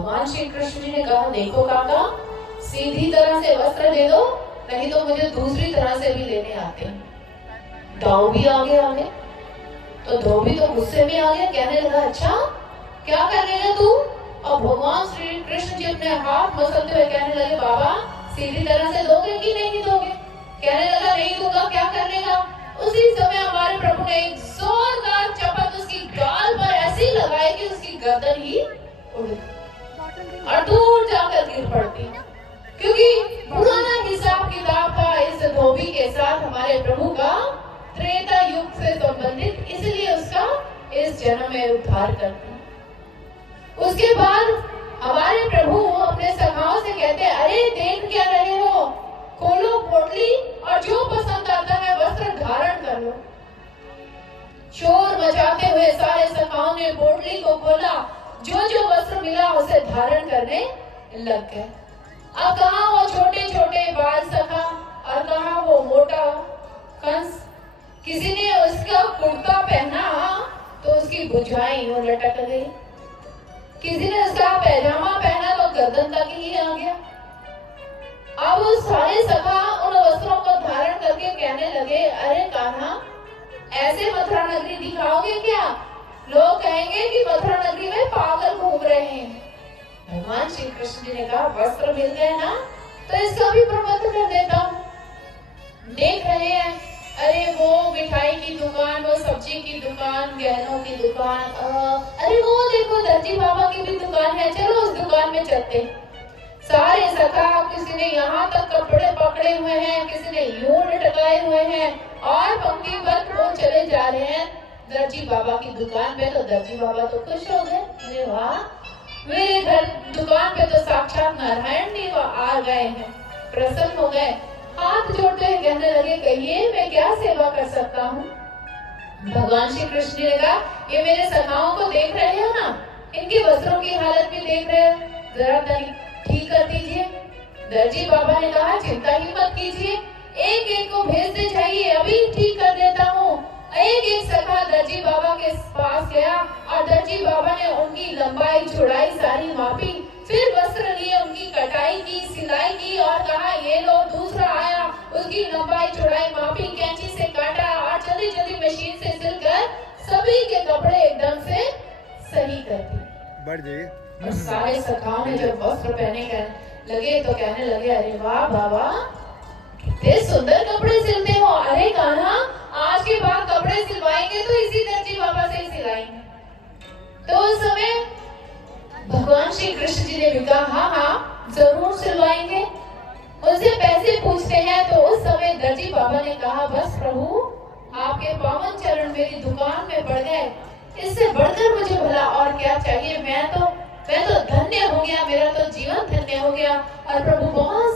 भगवान श्री कृष्ण जी ने कहा, देखो काका, सीधी तरह से वस्त्र दे दो, नहीं तो मुझे दूसरी तरह से भी लेने आते हैं। धोबी आगे आगे, तो धोबी तो गुस्से में आ गया, कहने लगा, अच्छा क्या करेगा तू? और भगवान श्री कृष्ण जी अपने हाथ मसलते हुए कहने लगे, बाबा सीधी तरह से दोगे कि नहीं दोगे? कहने लगा, नहीं दूंगा, क्या करेगा? उसी समय हमारे प्रभु ने एक जोरदार चपत उसकी गाल पर ऐसी लगाई कि उसकी गर्दन ही उड़ गई और दूर जाकर गिर पड़ती। क्योंकि पुराना हिसाब किताब था इस धोबी के साथ हमारे प्रभु का, त्रेता युग से संबंधित, इसलिए उसका इस जन्म में उद्धार करते। उसके बाद हमारे प्रभु अपने सखाओं से कहते, अरे देख क्या रहे हो, खोलो पोटली और जो पसंद आता है वस्त्र धारण कर लो। शोर मचाते हुए सारे सखाओं ने पोटली को खोला, जो जो वस्त्र मिला उसे धारण करने लग गए। अब कहाँ वो छोटे छोटे बाल सखा और कहाँ वो मोटा कंस। किसी ने उसका कुर्ता पहना तो उसकी भुजाएं यूं लटक गई, किसी ने उसका पैजामा पहना तो गर्दन तक ही आ गया। अब उस सारे सखा उन वस्त्रों को धारण करके कहने लगे, अरे कान्हा, ऐसे मथुरा नगरी दिखाओगे क्या? लोग कहेंगे कि मथुरा नगरी में पागल घूम रहे हैं। भगवान श्री कृष्ण जी ने कहा, वस्त्र मिल गए ना तो इसका भी प्रबंध कर देता हूँ। देख रहे हैं, अरे वो मिठाई की दुकान, वो सब्जी की दुकान, गहनों की दुकान, अरे वो देखो दर्जी बाबा की भी दुकान है, चलो उस दुकान में चलते। सारे सखा, किसी ने यहाँ तक कपड़े पकड़े हुए हैं, किसी ने यूं लटकाए हुए हैं और पंक्तिबद्ध वो चले जा रहे हैं दर्जी बाबा की दुकान पे। तो दर्जी बाबा तो खुश हो गए, अरे वाह, मेरे घर दुकान पे तो साक्षात नारायण जी आ गए हैं, प्रसन्न हो गए। हाथ जोड़ते हुए कहने लगे, कहिए मैं क्या सेवा कर सकता हूँ? भगवान श्री कृष्ण जी ने कहा, ये मेरे सखाओं को देख रहे हो ना, इनके वस्त्रों की हालत भी देख रहे हो, जरा ठीक कर दीजिए। दर्जी बाबा ने कहा, चिंता ही मत कीजिए, एक एक को भेजते जाइए, अभी ठीक कर देता हूँ। एक एक सखा दर्जी बाबा के पास गया और दर्जी बाबा ने उनकी लंबाई चौड़ाई सारी मापी, फिर वस्त्र लिए उनकी कटाई की, सिलाई की और कहा, ये लो दूसरा आया, उसकी लंबाई चौड़ाई मापी, कैंची से काटा और जल्दी जल्दी मशीन से सिलकर सभी के कपड़े एकदम से सही कर दिए। बढ़ जाइए। और सारे सखाओं ने जब वस्त्र पहने लगे तो कहने लगे, अरे वाह बाबा, कितने सुंदर कपड़े सिलते हो। अरे कान्हा, आज के बाद कपड़े सिलवाएंगे तो इसी दर्जी बाबा से ही सिलाएंगे। तो उस समय भगवान श्री कृष्ण जी ने भी कहा, हाँ हाँ जरूर सिलवाएंगे। उनसे पैसे पूछते हैं तो उस समय दर्जी बाबा ने कहा, बस प्रभु, आपके पावन चरण मेरी दुकान में पड़ गए, इससे बढ़कर मुझे भला और क्या चाहिए? मैं तो धन्य हो गया, मेरा तो जीवन धन्य हो गया। और प्रभु बहुत